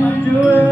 I'm doing.